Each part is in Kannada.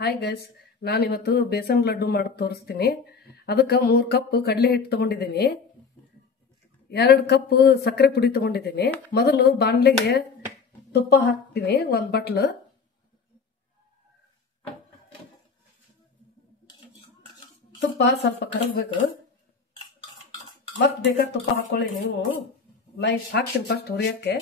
ಹಾಯ್ ಗೈಸ್, ನಾನಿವತ್ತು ಬೇಸನ್ ಲಡ್ಡು ಮಾಡಿ ತೋರಿಸ್ತೀನಿ. ಅದಕ್ಕೆ 3 ಕಪ್ ಕಡಲೆ ಹಿಟ್ಟು ತಗೊಂಡಿದ್ದೀನಿ, 2 ಕಪ್ ಸಕ್ಕರೆ ಪುಡಿ ತಗೊಂಡಿದ್ದೀನಿ. ಮೊದಲು ಬಾಣಲೆಗೆ ತುಪ್ಪ ಹಾಕ್ತೀನಿ, 1 ಬಟ್ಲು. ತುಪ್ಪ ಸ್ವಲ್ಪ ಕರಗಬೇಕು, ಮತ್ತೆ ಬೇಕಾದ್ರೆ ತುಪ್ಪ ಹಾಕೊಳ್ಳಿ ನೀವು. ನಾ ಇಷ್ಟು ಹಾಕ್ತೀನಿ ಫಸ್ಟ್ ಹುರಿಯಕ್ಕೆ.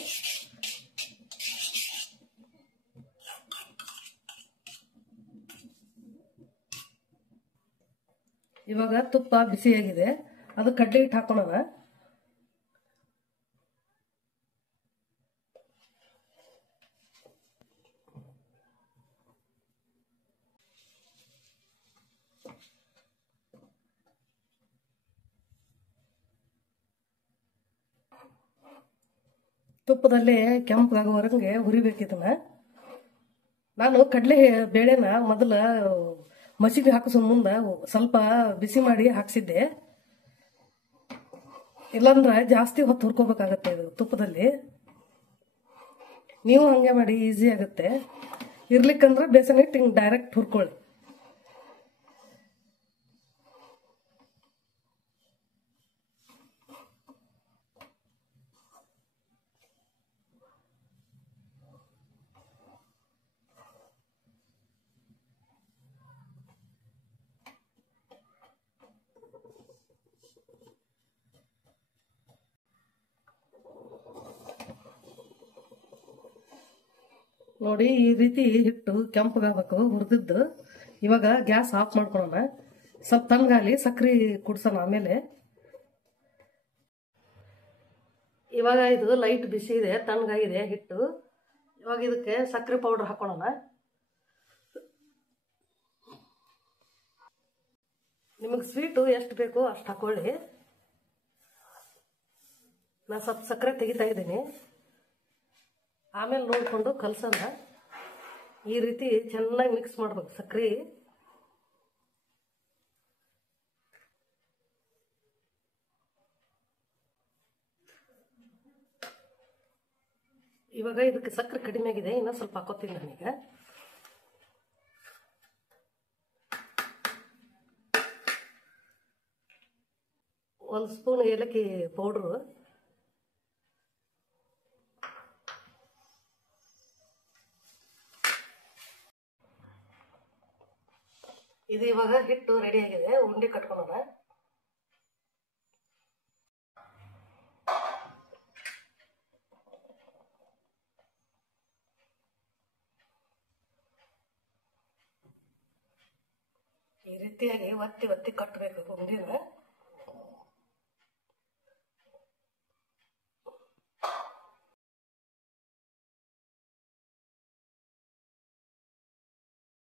ಇವಾಗ ತುಪ್ಪ ಬಿಸಿಯಾಗಿದೆ, ಅದು ಕಡ್ಲೆ ಹಿಟ್ಟು ಹಾಕೋಣ. ತುಪ್ಪದಲ್ಲಿ ಕೆಂಪಾಗುವವರೆಗೆ ಹುರಿಬೇಕಿದನ್ನ. ನಾನು ಕಡಲೆ ಬೇಳೆನ ಮೊದಲ ಮಸೀಗೆ ಹಾಕಿಸೋ ಮುಂದೆ ಸ್ವಲ್ಪ ಬಿಸಿ ಮಾಡಿ ಹಾಕ್ಸಿದ್ದೆ, ಇಲ್ಲಾಂದ್ರೆ ಜಾಸ್ತಿ ಹೊತ್ತು ಹುರ್ಕೋಬೇಕಾಗತ್ತೆ ಇದು ತುಪ್ಪದಲ್ಲಿ. ನೀವು ಹಂಗೆ ಮಾಡಿ, ಈಸಿ ಆಗುತ್ತೆ. ಇರ್ಲಿಕ್ಕಂದ್ರೆ ಬೇಸನ್ ಹಿಟ್ಟು ಹಿಂಗೆ ಡೈರೆಕ್ಟ್ ಹುರ್ಕೊಳ್ಳಿ. ನೋಡಿ, ಈ ರೀತಿ ಹಿಟ್ಟು ಕೆಂಪಗಾಗಬೇಕು ಹುರಿದಿದ್ದು. ಇವಾಗ ಗ್ಯಾಸ್ ಆಫ್ ಮಾಡ್ಕೊಳ್ಳೋಣ, ಸ್ವಲ್ಪ ತಣ್ಣಗಾಲಿ ಸಕ್ಕರೆ ಕುಡ್ಸೋಣ ಆಮೇಲೆ. ಇವಾಗ ಇದು ಲೈಟ್ ಬಿಸಿ ಇದೆ, ತಣ್ಣಗಾಗಿದೆ ಹಿಟ್ಟು. ಇವಾಗ ಇದಕ್ಕೆ ಸಕ್ಕರೆ ಪೌಡರ್ ಹಾಕೊಳ್ಳೋಣ. ನಿಮಗೆ ಸ್ವೀಟು ಎಷ್ಟು ಬೇಕೋ ಅಷ್ಟು ಹಾಕೊಳ್ಳಿ. ನಾನು ಸ್ವಲ್ಪ ಸಕ್ಕರೆ ತೆಗಿತಾ ಇದ್ದೀನಿ, ಆಮೇಲೆ ನೋಡಿಕೊಂಡು ಕಲಸೋಣ. ಈ ರೀತಿ ಚೆನ್ನಾಗಿ ಮಿಕ್ಸ್ ಮಾಡ್ಬೇಕು ಸಕ್ಕರೆ. ಇವಾಗ ಇದಕ್ಕೆ ಸಕ್ಕರೆ ಕಡಿಮೆ ಆಗಿದೆ, ಇನ್ನೂ ಸ್ವಲ್ಪ ಹಾಕೋತೀನಿ ನಾನೀಗ. ಒಂದು ಸ್ಪೂನ್ ಏಲಕ್ಕಿ ಪೌಡ್ರು, ಇದು ಇವಾಗ ಹಿಟ್ಟು ರೆಡಿ ಆಗಿದೆ. ಉಂಡೆ ಕಟ್ಕೊಳ್ಳೋಣ. ಈ ರೀತಿಯಾಗಿ ಒತ್ತಿ ಒತ್ತಿ ಕಟ್ಟಬೇಕು ಉಂಡೆನ.